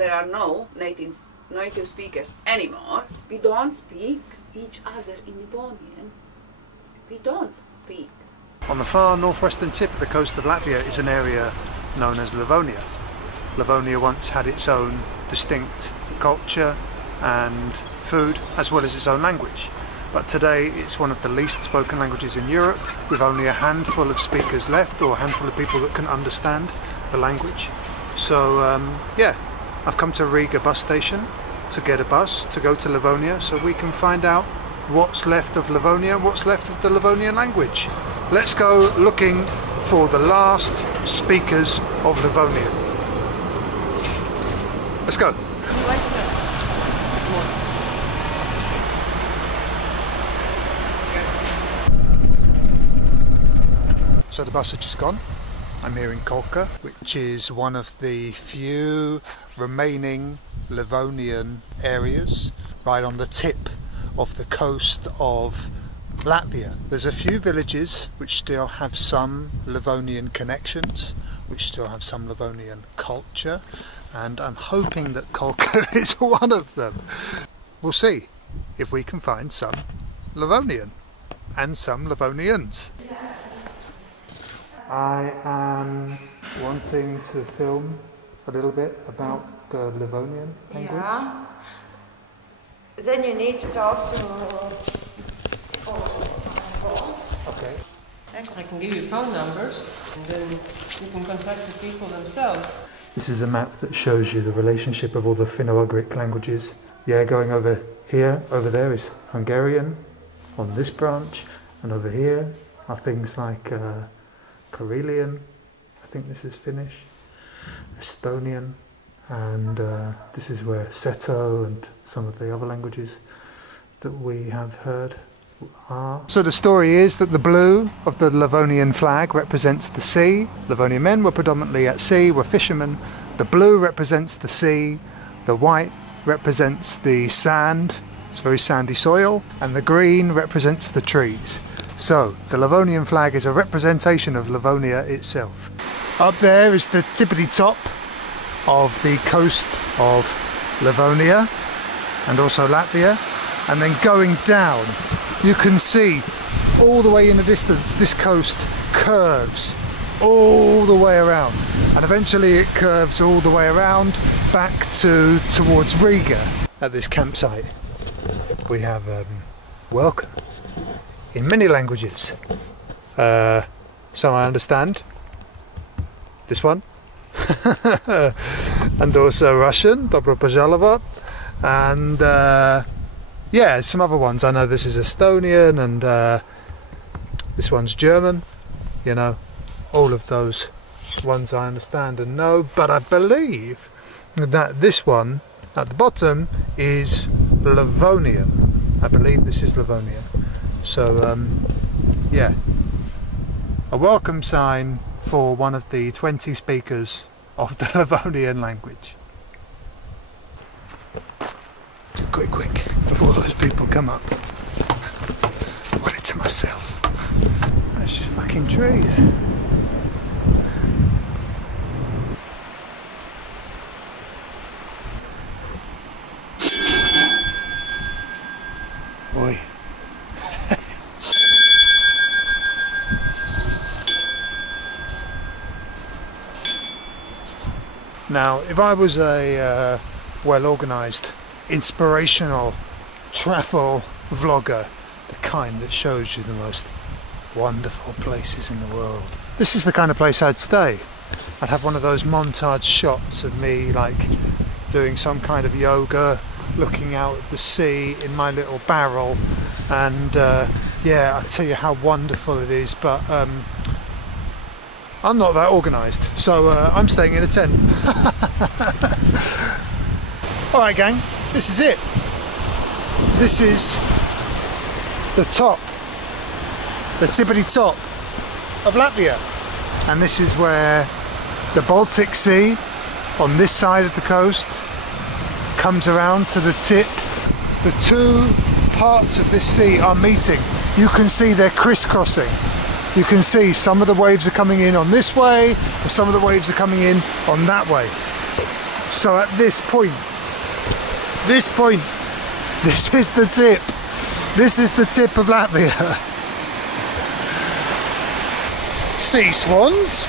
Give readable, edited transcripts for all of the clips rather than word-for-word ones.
there are no native speakers anymore, we don't speak each other in Livonian. We don't speak. On the far northwestern tip of the coast of Latvia is an area known as Livonia. Livonia once had its own distinct culture and food, as well as its own language. But today it's one of the least spoken languages in Europe, with only a handful of speakers left, or a handful of people that can understand the language. So yeah, I've come to Riga bus station to get a bus to go to Livonia so we can find out what's left of Livonia, what's left of the Livonian language. Let's go looking for the last speakers of Livonia. Let's go. So the bus had just gone. I'm here in Kolka, which is one of the few remaining Livonian areas right on the tip of the coast of Latvia. There's a few villages which still have some Livonian connections, which still have some Livonian culture, and I'm hoping that Kolka is one of them. We'll see if we can find some Livonian and some Livonians. I am wanting to film a little bit about the Livonian language. Yeah. Then you need to talk to my boss. Okay. I can give you phone numbers and then you can contact the people themselves. This is a map that shows you the relationship of all the Finno-Ugric languages. Yeah, going over here, over there is Hungarian on this branch, and over here are things like Karelian, I think this is Finnish, Estonian, and this is where Seto and some of the other languages that we have heard are. So the story is that the blue of the Livonian flag represents the sea. Livonian men were predominantly at sea, were fishermen. The blue represents the sea, the white represents the sand, it's very sandy soil, and the green represents the trees. So the Livonian flag is a representation of Livonia itself. Up there is the tippity top of the coast of Livonia and also Latvia, and then going down you can see all the way in the distance this coast curves all the way around, and eventually it curves all the way around back towards Riga. At this campsite we have welcome in many languages. Some I understand, this one, and also Russian, Dobro Pazhalovat, and yeah, some other ones. I know this is Estonian, and this one's German, you know, all of those ones I understand and know, but I believe that this one at the bottom is Livonian. I believe this is Livonian. So yeah, a welcome sign for one of the 20 speakers of the Livonian language. Quick, before those people come up. I want it to myself. That's just fucking trees. Boy. Now, if I was a well-organised, inspirational travel vlogger, the kind that shows you the most wonderful places in the world, this is the kind of place I'd stay. I'd have one of those montage shots of me like doing some kind of yoga, looking out at the sea in my little barrel, and yeah, I tell you how wonderful it is, but I'm not that organised, so I'm staying in a tent. Alright gang, this is it. This is the top, the tippity top of Latvia, and this is where the Baltic Sea on this side of the coast comes around to the tip. The two parts of this sea are meeting. You can see they're crisscrossing. You can see some of the waves are coming in on this way, and some of the waves are coming in on that way. So at this point, this is the tip. This is the tip of Latvia. Sea swans.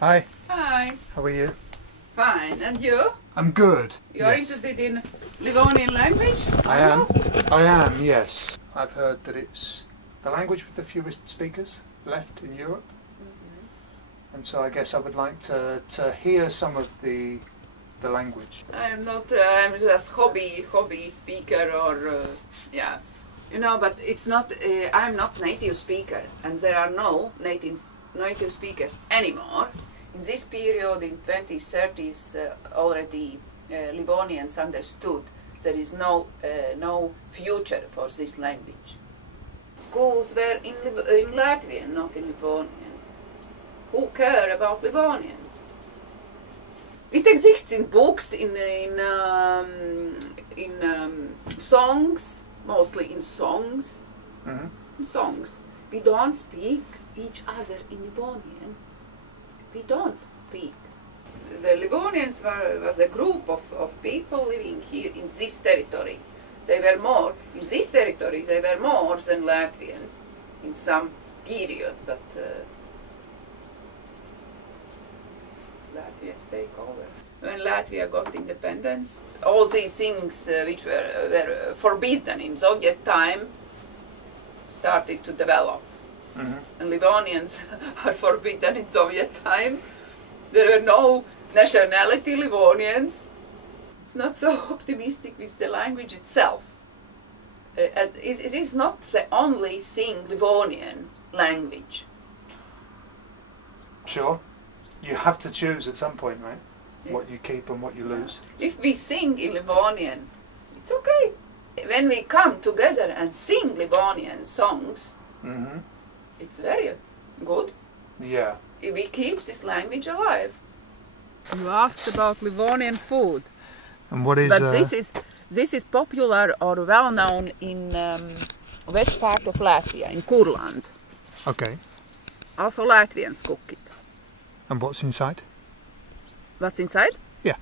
Hi, Hi. how are you? Fine. And you? I'm good. You are interested in Livonian language? I am, yes. I've heard that it's the language with the fewest speakers left in Europe. And so I guess I would like to hear some of the language. I'm not. I'm just hobby speaker or yeah, you know. But it's not. I'm not native speaker, and there are no native speakers anymore. In this period, in 20s, 30s, already Livonians understood there is no future for this language. Schools were in Latvian, not in Livonian. Who care about Livonians? It exists in books, in songs, mostly in songs. Mm-hmm. In songs. We don't speak each other in Livonian. We don't speak. The Livonians was a group of people living here in this territory. They were more, in this territory, they were more than Latvians in some period, but Latvians take over. When Latvia got independence, all these things which were forbidden in Soviet time started to develop. Mm-hmm. And Livonians are forbidden in Soviet time. There were no nationality Livonians. It's not so optimistic with the language itself. It is not the only thing Livonian language. Sure. You have to choose at some point, right? Yeah. What you keep and what you lose. If we sing in Livonian, it's okay. When we come together and sing Livonian songs, mm-hmm. it's very good. Yeah. We keep this language alive. You asked about Livonian food. And what is... But this is popular or well known in west part of Latvia, in Kurland. Okay. Also Latvians cook it. And what's inside? What's inside? Yeah.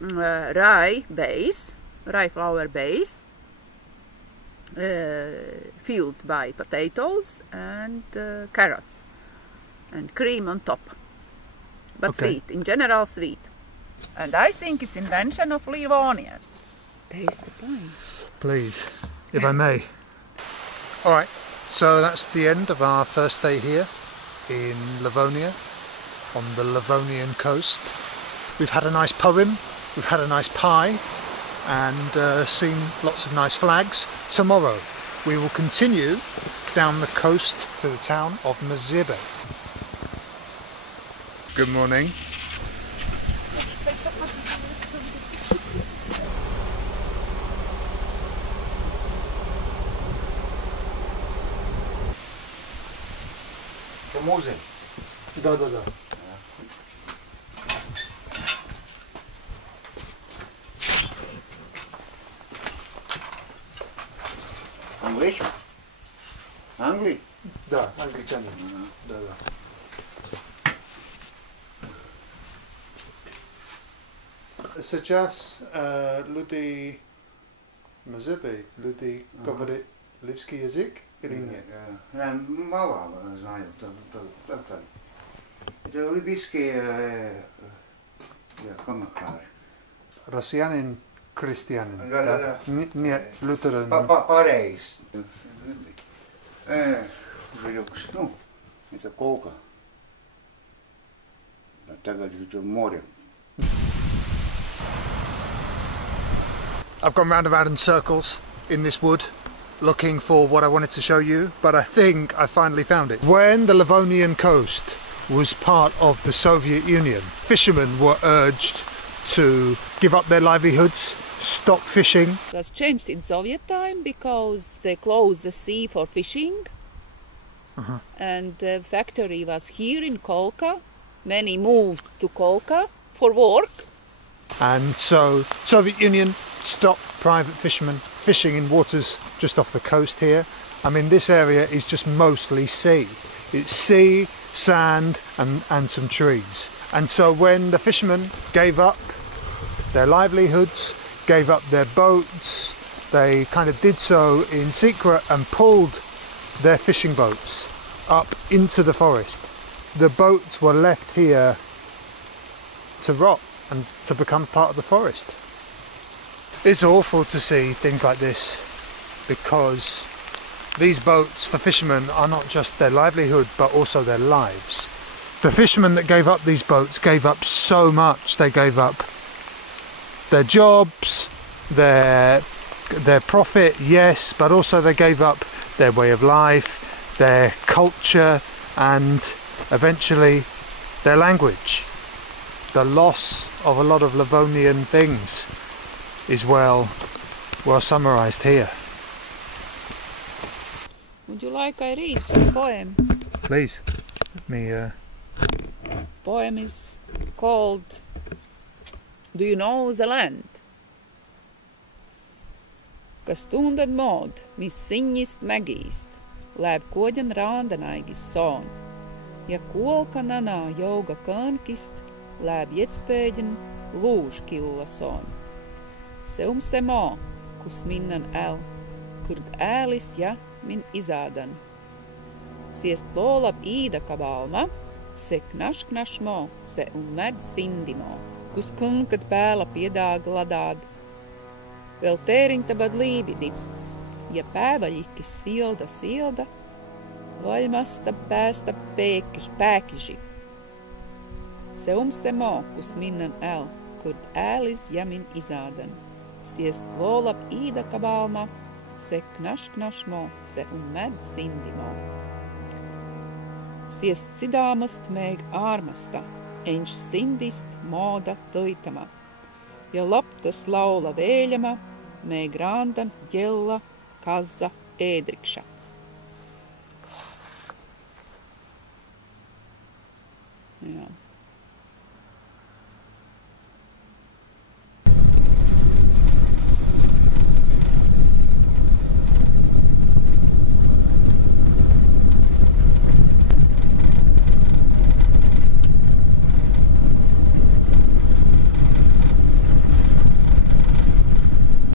Rye flour base, filled by potatoes and carrots, and cream on top. But okay. Sweet, in general sweet. And I think it's invention of Livonians. Taste the pine. Please, if I may. All right, so that's the end of our first day here in Livonia, on the Livonian coast. We've had a nice poem, we've had a nice pie, and seen lots of nice flags. Tomorrow we will continue down the coast to the town of Mazebe. Good morning. Muzej. Da. English? Angli? Da, Angličani. Da. Сейчас люди Mazebe, люди говорят литовский язык или нет? Мало знаю. Это либийский комментарий. Россиянин, крестьянин. Да. Нет, лютеран. Pareizi. Žuļuks, это kolka. Tagad ir more. I've gone round and round in circles in this wood looking for what I wanted to show you, but I think I finally found it. When the Livonian coast was part of the Soviet Union, fishermen were urged to give up their livelihoods, stop fishing. It was changed in Soviet time because they closed the sea for fishing. And the factory was here in Kolka. Many moved to Kolka for work. And so Soviet Union stopped private fishermen fishing in waters just off the coast here. I mean, this area is just mostly sea. It's sea sand and some trees. And so when the fishermen gave up their livelihoods, gave up their boats, they kind of did so in secret and pulled their fishing boats up into the forest. The boats were left here to rot and to become part of the forest. It's awful to see things like this, because these boats for fishermen are not just their livelihood but also their lives. The fishermen that gave up these boats gave up so much. They gave up their jobs, their profit, yes, but also they gave up their way of life, their culture, and eventually their language. The loss of a lot of Livonian things is well summarized here. Would you like I read some poem? Please, let me... Poem is called Do You Know the Land? Kas stundad mod, mis siņist megīst, lēb koģan rāndenaigis son. Ja kolka nanā joga kankist, lēb jetspēģin lūž killa son. Seum se mā, kus minnan äl, kurd äälis ja min izādan. Siest lolab īda kabalma, se knaš mā, se un med sindimā, kus kunkad pēla piedāga ladād. Vēl tēriņta bad lībidi, ja pēvaļikis silda, vaļmasta pēsta pēkiži. Seum se mā, kus minnan äl, kurd äälis ja min izādan. Stiest lolab īda kabalma, se knaš mā, se un med sindimā. Siest sidāmast mēg ārmasta, enš sindist moda tăitama. Ja laptas laula vēļama, mēg rāndan ģella kaza ēdrikša. Jā.